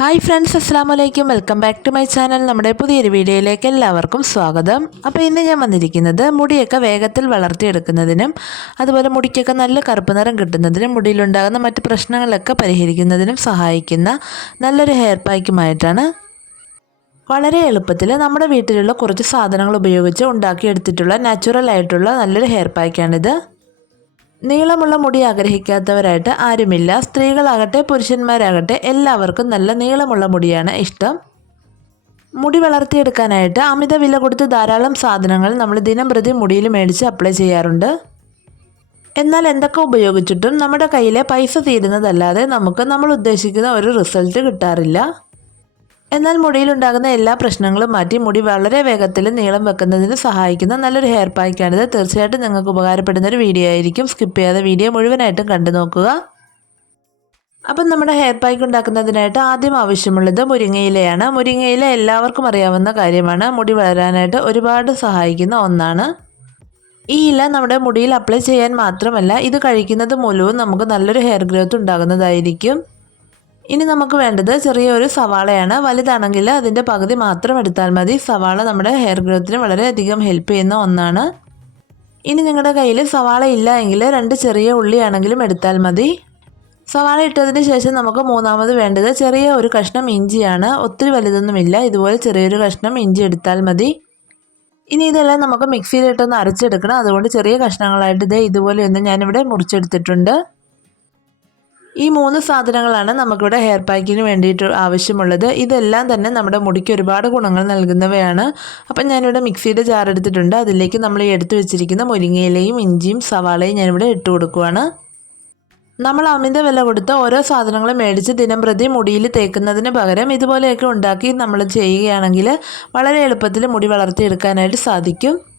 Hi friends അസ്സാം വലൈക്കും welcome back to my channel നമ്മുടെ പുതിയൊരു വീഡിയോയിലേക്ക് എല്ലാവർക്കും സ്വാഗതം. അപ്പോൾ ഇന്ന് ഞാൻ വന്നിരിക്കുന്നത് മുടിയൊക്കെ വേഗത്തിൽ വളർത്തിയെടുക്കുന്നതിനും അതുപോലെ മുടിക്കൊക്കെ നല്ല കറുപ്പ് നിറം കിട്ടുന്നതിനും മുടിയിലുണ്ടാകുന്ന മറ്റ് പ്രശ്നങ്ങളൊക്കെ പരിഹരിക്കുന്നതിനും സഹായിക്കുന്ന നല്ലൊരു ഹെയർ പാക്കുമായിട്ടാണ് വളരെ എളുപ്പത്തിൽ നമ്മുടെ വീട്ടിലുള്ള കുറച്ച് സാധനങ്ങൾ ഉപയോഗിച്ച് ഉണ്ടാക്കിയെടുത്തിട്ടുള്ള നാച്ചുറൽ ആയിട്ടുള്ള നല്ലൊരു ഹെയർ പാക്കാണിത് നീളമുള്ള മുടി ആഗ്രഹിക്കാത്തവരായിട്ട് ആരുമില്ല. സ്ത്രീകളാകട്ടെ പുരുഷന്മാരാകട്ടെ എല്ലാവർക്കും നല്ല നീളമുള്ള മുടിയാണ് ഇഷ്ടം. മുടി വളർത്തിയെടുക്കാനായിട്ട് അമിത വില കൊടുത്ത് ധാരാളം സാധനങ്ങൾ നമ്മൾ ദിനം പ്രതി മുടിയിൽ മേടിച്ച് അപ്ലൈ ചെയ്യാറുണ്ട്. എന്നാൽ എന്തൊക്കെ ഉപയോഗിച്ചിട്ടും നമ്മുടെ കയ്യിലെ പൈസ തീരുന്നതല്ലാതെ നമുക്ക് നമ്മൾ ഉദ്ദേശിക്കുന്ന ഒരു റിസൾട്ട് കിട്ടാറില്ല. എന്നാൽ മുടിയിൽ ഉണ്ടാകുന്ന എല്ലാ പ്രശ്നങ്ങളും മാറ്റി മുടി വളരെ വേഗത്തിൽ നീളം വെക്കുന്നതിന് സഹായിക്കുന്ന നല്ലൊരു ഹെയർ പാക്കാണിത് തീർച്ചയായിട്ടും നിങ്ങൾക്ക് ഉപകാരപ്പെടുന്ന ഒരു വീഡിയോ ആയിരിക്കും. സ്കിപ്പ് ചെയ്യാതെ വീഡിയോ മുഴുവനായിട്ടും കണ്ടു നോക്കുക. അപ്പം നമ്മുടെ ഹെയർ പാക്ക് ഉണ്ടാക്കുന്നതിനായിട്ട് ആദ്യം ആവശ്യമുള്ളത് മുരിങ്ങയിലയാണ്. മുരിങ്ങയില എല്ലാവർക്കും അറിയാവുന്ന കാര്യമാണ്. മുടി വളരാനായിട്ട് ഒരുപാട് സഹായിക്കുന്ന ഒന്നാണ്. ഈ ഇല നമ്മുടെ മുടിയിൽ അപ്ലൈ ചെയ്യാൻ മാത്രമല്ല ഇത് കഴിക്കുന്നത് മൂലവും നമുക്ക് നല്ലൊരു ഹെയർ ഗ്രോത്ത് ഉണ്ടാകുന്നതായിരിക്കും. ഇനി നമുക്ക് വേണ്ടത് ചെറിയൊരു സവാളയാണ്. വലുതാണെങ്കിൽ അതിന്റെ പകുതി മാത്രം എടുത്താൽ മതി. സവാള നമ്മുടെ ഹെയർ ഗ്രോത്തിന് വളരെയധികം ഹെൽപ്പ് ചെയ്യുന്ന ഒന്നാണ്. ഇനി നിങ്ങളുടെ കയ്യിൽ സവാള ഇല്ല എങ്കിൽ രണ്ട് ചെറിയ ഉള്ളിയാണെങ്കിലും എടുത്താൽ മതി. സവാള ഇട്ടതിന് ശേഷം നമുക്ക് മൂന്നാമത് വേണ്ടത് ചെറിയ ഒരു കഷ്ണം ഇഞ്ചിയാണ്. ഒത്തിരി വലുതൊന്നുമില്ല. ഇതുപോലെ ചെറിയൊരു കഷ്ണം ഇഞ്ചി എടുത്താൽ മതി. ഇനി ഇതെല്ലാം നമുക്ക് മിക്സിയിലിട്ടൊന്ന് അരച്ചെടുക്കണം. അതുകൊണ്ട് ചെറിയ കഷ്ണങ്ങളായിട്ട് ഇതേ ഇതുപോലെയൊന്ന് ഞാനിവിടെ മുറിച്ചെടുത്തിട്ടുണ്ട്. ഈ മൂന്ന് സാധനങ്ങളാണ് നമുക്കിവിടെ ഹെയർ പാക്കിന് വേണ്ടിയിട്ട് ആവശ്യമുള്ളത്. ഇതെല്ലാം തന്നെ നമ്മുടെ മുടിക്ക് ഒരുപാട് ഗുണങ്ങൾ നൽകുന്നവയാണ്. അപ്പം ഞാനിവിടെ മിക്സിയുടെ ജാർ എടുത്തിട്ടുണ്ട്. അതിലേക്ക് നമ്മൾ ഈ എടുത്തു വെച്ചിരിക്കുന്ന മുരിങ്ങയിലയും ഇഞ്ചിയും സവാളയും ഞാനിവിടെ ഇട്ട് കൊടുക്കുവാണ്. നമ്മൾ അമിത വില കൊടുത്ത് ഓരോ സാധനങ്ങളും മേടിച്ച് ദിനം പ്രതി മുടിയിൽ തേക്കുന്നതിന് പകരം ഇതുപോലെയൊക്കെ ഉണ്ടാക്കി നമ്മൾ ചെയ്യുകയാണെങ്കിൽ വളരെ എളുപ്പത്തിൽ മുടി വളർത്തിയെടുക്കാനായിട്ട് സാധിക്കും.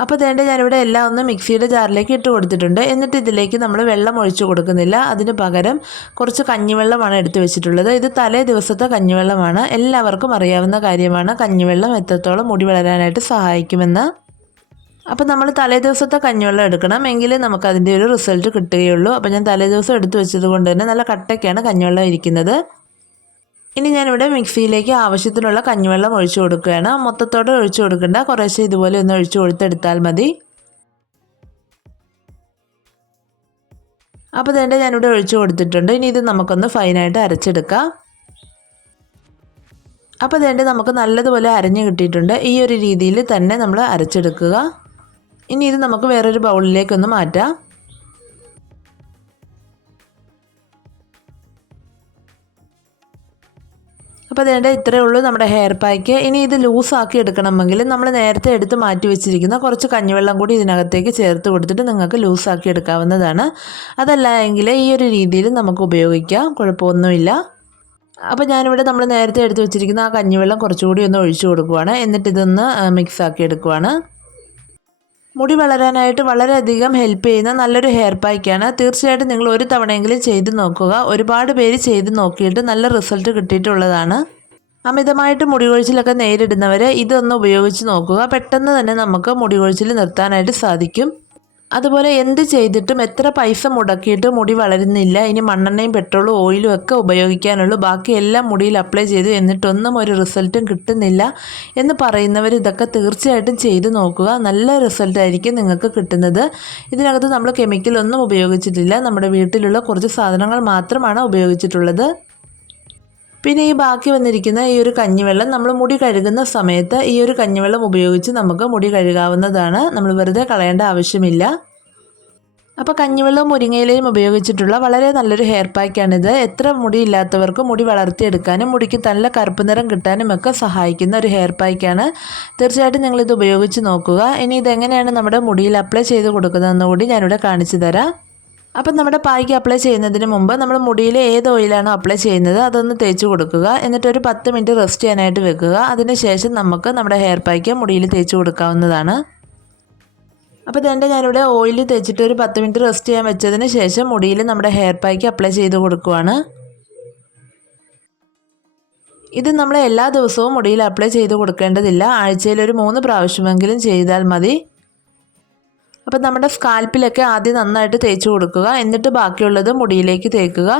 അപ്പോൾ തേണ്ട ഞാനിവിടെ എല്ലാം ഒന്ന് മിക്സിയുടെ ജാറിലേക്ക് ഇട്ട് കൊടുത്തിട്ടുണ്ട്. എന്നിട്ട് ഇതിലേക്ക് നമ്മൾ വെള്ളം ഒഴിച്ചു കൊടുക്കുന്നില്ല. അതിന് പകരം കുറച്ച് കഞ്ഞിവെള്ളമാണ് എടുത്തു വെച്ചിട്ടുള്ളത്. ഇത് തലേ ദിവസത്തെ കഞ്ഞിവെള്ളമാണ്. എല്ലാവർക്കും അറിയാവുന്ന കാര്യമാണ്. കഞ്ഞിവെള്ളം എത്രത്തോളം മുടി വളരാനായിട്ട് സഹായിക്കുമെന്ന്. അപ്പോൾ നമ്മൾ തലേ ദിവസത്തെ കഞ്ഞിവെള്ളം എടുക്കണം. എങ്കിലേ നമുക്ക് അതിന്റെ ഒരു റിസൾട്ട് കിട്ടുകയുള്ളൂ. അപ്പോൾ ഞാൻ തലേ ദിവസം എടുത്തു വെച്ചത് കൊണ്ട് തന്നെ നല്ല കട്ടയ്ക്കാണ് കഞ്ഞിവെള്ളം ഇരിക്കുന്നത്. ഇനി ഞാനിവിടെ മിക്സിയിലേക്ക് ആവശ്യത്തിനുള്ള കഞ്ഞിവെള്ളം ഒഴിച്ചു കൊടുക്കുകയാണ്. മൊത്തത്തോടെ ഒഴിച്ചു കൊടുക്കണ്ട. കുറേശ്ശെ ഇതുപോലെ ഒന്ന് ഒഴിച്ചു കൊടുത്തെടുത്താൽ മതി. അപ്പോൾ തന്നെ ഞാനിവിടെ ഒഴിച്ചു കൊടുത്തിട്ടുണ്ട്. ഇനി ഇത് നമുക്കൊന്ന് ഫൈനായിട്ട് അരച്ചെടുക്കാം. അപ്പോൾ ഇതേണ്ട നമുക്ക് നല്ലതുപോലെ അരഞ്ഞു കിട്ടിയിട്ടുണ്ട്. ഈ ഒരു രീതിയിൽ തന്നെ നമ്മൾ അരച്ചെടുക്കുക. ഇനി ഇത് നമുക്ക് വേറൊരു ബൗളിലേക്കൊന്ന് മാറ്റാം. അപ്പോൾ അതേണ്ട ഇത്രയേ ഉള്ളൂ നമ്മുടെ ഹെയർ പാക്ക് ഇനി ഇത് ലൂസാക്കി എടുക്കണമെങ്കിൽ നമ്മൾ നേരത്തെ എടുത്ത് മാറ്റി വെച്ചിരിക്കുന്ന കുറച്ച് കഞ്ഞിവെള്ളം കൂടി ഇതിനകത്തേക്ക് ചേർത്ത് കൊടുത്തിട്ട് നിങ്ങൾക്ക് ലൂസാക്കി എടുക്കാവുന്നതാണ്. അതല്ല എങ്കിൽ ഈ ഒരു രീതിയിൽ നമുക്ക് ഉപയോഗിക്കാം. കുഴപ്പമൊന്നുമില്ല. അപ്പോൾ ഞാനിവിടെ നമ്മൾ നേരത്തെ എടുത്ത് വെച്ചിരിക്കുന്ന ആ കഞ്ഞിവെള്ളം കുറച്ചുകൂടി ഒന്ന് ഒഴിച്ചു കൊടുക്കുവാണ്. എന്നിട്ട് ഇതൊന്ന് മിക്സ് ആക്കി എടുക്കുവാണ്. മുടി വളരാനായിട്ട് വളരെയധികം ഹെൽപ്പ് ചെയ്യുന്ന നല്ലൊരു ഹെയർ പാക്കാണ് തീർച്ചയായിട്ടും നിങ്ങൾ ഒരു തവണയെങ്കിലും ചെയ്ത് നോക്കുക. ഒരുപാട് പേര് ചെയ്ത് നോക്കിയിട്ട് നല്ല റിസൾട്ട് കിട്ടിയിട്ടുള്ളതാണ്. അമിതമായിട്ട് മുടി കൊഴിച്ചിലൊക്കെ നേരിടുന്നവർ ഇതൊന്ന് ഉപയോഗിച്ച് നോക്കുക. പെട്ടെന്ന് തന്നെ നമുക്ക് മുടി കൊഴിച്ചിൽ നിർത്താനായിട്ട് സാധിക്കും. അതുപോലെ എന്ത് ചെയ്തിട്ടും എത്ര പൈസ മുടക്കിയിട്ട് മുടി വളരുന്നില്ല. ഇനി മണ്ണെണ്ണയും പെട്രോളും ഓയിലും ഒക്കെ ഉപയോഗിക്കാനുള്ളൂ. ബാക്കി എല്ലാം മുടിയിൽ അപ്ലൈ ചെയ്തു എന്നിട്ടൊന്നും ഒരു റിസൾട്ടും കിട്ടുന്നില്ല എന്ന് പറയുന്നവർ ഇതൊക്കെ തീർച്ചയായിട്ടും ചെയ്തു നോക്കുക. നല്ല റിസൾട്ടായിരിക്കും നിങ്ങൾക്ക് കിട്ടുന്നത്. ഇതിനകത്ത് നമ്മൾ കെമിക്കലൊന്നും ഉപയോഗിച്ചിട്ടില്ല. നമ്മുടെ വീട്ടിലുള്ള കുറച്ച് സാധനങ്ങൾ മാത്രമാണ് ഉപയോഗിച്ചിട്ടുള്ളത്. പിന്നെ ഈ ബാക്കി വന്നിരിക്കുന്ന ഈ ഒരു കഞ്ഞിവെള്ളം നമ്മൾ മുടി കഴുകുന്ന സമയത്ത് ഈ ഒരു കഞ്ഞിവെള്ളം ഉപയോഗിച്ച് നമുക്ക് മുടി കഴുകാവുന്നതാണ്. നമ്മൾ വെറുതെ കളയേണ്ട ആവശ്യമില്ല. അപ്പോൾ കഞ്ഞിവെള്ളവും മുരിങ്ങയിലയും ഉപയോഗിച്ചിട്ടുള്ള വളരെ നല്ലൊരു ഹെയർ പാക്കാണിത്. എത്ര മുടി ഇല്ലാത്തവർക്കും മുടി വളർത്തിയെടുക്കാനും മുടിക്ക് നല്ല കറുപ്പ് നിറം കിട്ടാനും ഒക്കെ സഹായിക്കുന്ന ഒരു ഹെയർ പാക്കാണ്. തീർച്ചയായിട്ടും നിങ്ങളിത് ഉപയോഗിച്ച് നോക്കുക. ഇനി ഇതെങ്ങനെയാണ് നമ്മുടെ മുടിയിൽ അപ്ലൈ ചെയ്ത് കൊടുക്കുന്നതെന്ന് കൂടി ഞാനിവിടെ കാണിച്ചു തരാം. അപ്പം നമ്മുടെ പായ്ക്ക് അപ്ലൈ ചെയ്യുന്നതിന് മുമ്പ് നമ്മൾ മുടിയിൽ ഏത് ഓയിലാണോ അപ്ലൈ ചെയ്യുന്നത് അതൊന്ന് തേച്ച് കൊടുക്കുക. എന്നിട്ട് ഒരു പത്ത് മിനിറ്റ് റെസ്റ്റ് ചെയ്യാനായിട്ട് വെക്കുക. അതിനുശേഷം നമുക്ക് നമ്മുടെ ഹെയർ പായ്ക്ക് മുടിയിൽ തേച്ച് കൊടുക്കാവുന്നതാണ്. അപ്പോൾ ഇതെന്റെ ഞാനിവിടെ ഓയിൽ തേച്ചിട്ട് ഒരു പത്ത് മിനിറ്റ് റെസ്റ്റ് ചെയ്യാൻ വെച്ചതിന് ശേഷം മുടിയിൽ നമ്മുടെ ഹെയർ പായ്ക്ക് അപ്ലൈ ചെയ്ത് കൊടുക്കുവാണ്. ഇത് നമ്മൾ എല്ലാ ദിവസവും മുടിയിൽ അപ്ലൈ ചെയ്ത് കൊടുക്കേണ്ടതില്ല. ആഴ്ചയിൽ ഒരു മൂന്ന് പ്രാവശ്യമെങ്കിലും ചെയ്താൽ മതി. അപ്പം നമ്മുടെ സ്കാൽപ്പിലൊക്കെ ആദ്യം നന്നായിട്ട് തേച്ച് കൊടുക്കുക. എന്നിട്ട് ബാക്കിയുള്ളത് മുടിയിലേക്ക് തേക്കുക.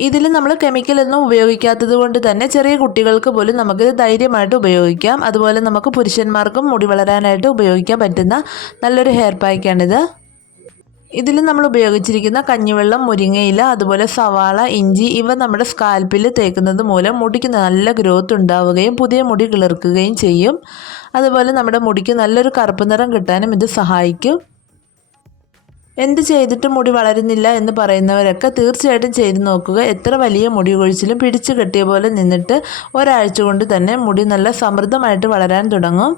ഇതിൽ നമ്മൾ കെമിക്കൽ ഒന്നും ഉപയോഗിക്കാത്തത് കൊണ്ട് തന്നെ ചെറിയ കുട്ടികൾക്ക് പോലും നമുക്കിത് ധൈര്യമായിട്ട് ഉപയോഗിക്കാം. അതുപോലെ നമുക്ക് പുരുഷന്മാർക്കും മുടി വളരാനായിട്ട് ഉപയോഗിക്കാൻ പറ്റുന്ന നല്ലൊരു ഹെയർ പാക്കാണിത്. ഇതിൽ നമ്മൾ ഉപയോഗിച്ചിരിക്കുന്ന കഞ്ഞിവെള്ളം മുരിങ്ങയില അതുപോലെ സവാള ഇഞ്ചി ഇവ നമ്മുടെ സ്കാൽപ്പിൽ തേക്കുന്നത് മൂലം മുടിക്ക് നല്ല ഗ്രോത്ത് ഉണ്ടാവുകയും പുതിയ മുടി കിളിർക്കുകയും ചെയ്യും. അതുപോലെ നമ്മുടെ മുടിക്ക് നല്ലൊരു കറുപ്പ് നിറം കിട്ടാനും ഇത് സഹായിക്കും. എന്ത് ചെയ്തിട്ടും മുടി വളരുന്നില്ല എന്ന് പറയുന്നവരൊക്കെ തീർച്ചയായിട്ടും ചെയ്തു നോക്കുക. എത്ര വലിയ മുടി കൊഴിച്ചിലും പിടിച്ചു കെട്ടിയ പോലെ നിന്നിട്ട് ഒരാഴ്ച കൊണ്ട് തന്നെ മുടി നല്ല സമൃദ്ധമായിട്ട് വളരാൻ തുടങ്ങും.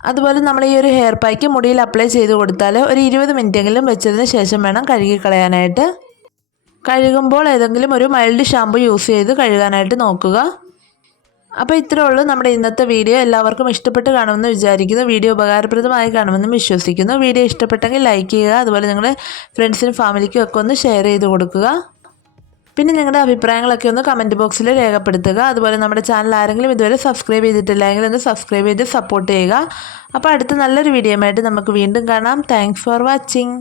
അതുപോലെ നമ്മൾ ഈ ഒരു ഹെയർ പാക്ക് മുടിയിൽ അപ്ലൈ ചെയ്ത് കൊടുത്താൽ ഒരു ഇരുപത് മിനിറ്റെങ്കിലും വെച്ചതിന് ശേഷം വേണം കഴുകിക്കളയാനായിട്ട് കഴുകുമ്പോൾ ഏതെങ്കിലും ഒരു മൈൽഡ് ഷാമ്പു യൂസ് ചെയ്ത് കഴുകാനായിട്ട് നോക്കുക. അപ്പോൾ ഇത്രേ ഉള്ളൂ നമ്മുടെ ഇന്നത്തെ വീഡിയോ എല്ലാവർക്കും ഇഷ്ടപ്പെട്ട് കാണുമെന്ന് വിചാരിക്കുന്നു. വീഡിയോ ഉപകാരപ്രദമായി കാണുമെന്നും വിശ്വസിക്കുന്നു. വീഡിയോ ഇഷ്ടപ്പെട്ടെങ്കിൽ ലൈക്ക് ചെയ്യുക. അതുപോലെ നിങ്ങളുടെ ഫ്രണ്ട്സിനും ഫാമിലിക്കും ഒക്കെ ഒന്ന് ഷെയർ ചെയ്ത് കൊടുക്കുക. പിന്നെ നിങ്ങളുടെ അഭിപ്രായങ്ങളൊക്കെ ഒന്ന് കമന്റ് ബോക്സിൽ രേഖപ്പെടുത്തുക. അതുപോലെ നമ്മുടെ ചാനൽ ആരെങ്കിലും ഇതുവരെ സബ്സ്ക്രൈബ് ചെയ്തിട്ടില്ലെങ്കിൽ ഒന്ന് സബ്സ്ക്രൈബ് ചെയ്ത് സപ്പോർട്ട് ചെയ്യുക. അപ്പോൾ അടുത്ത നല്ലൊരു വീഡിയോ ആയിട്ട് നമുക്ക് വീണ്ടും കാണാം. Thanks for watching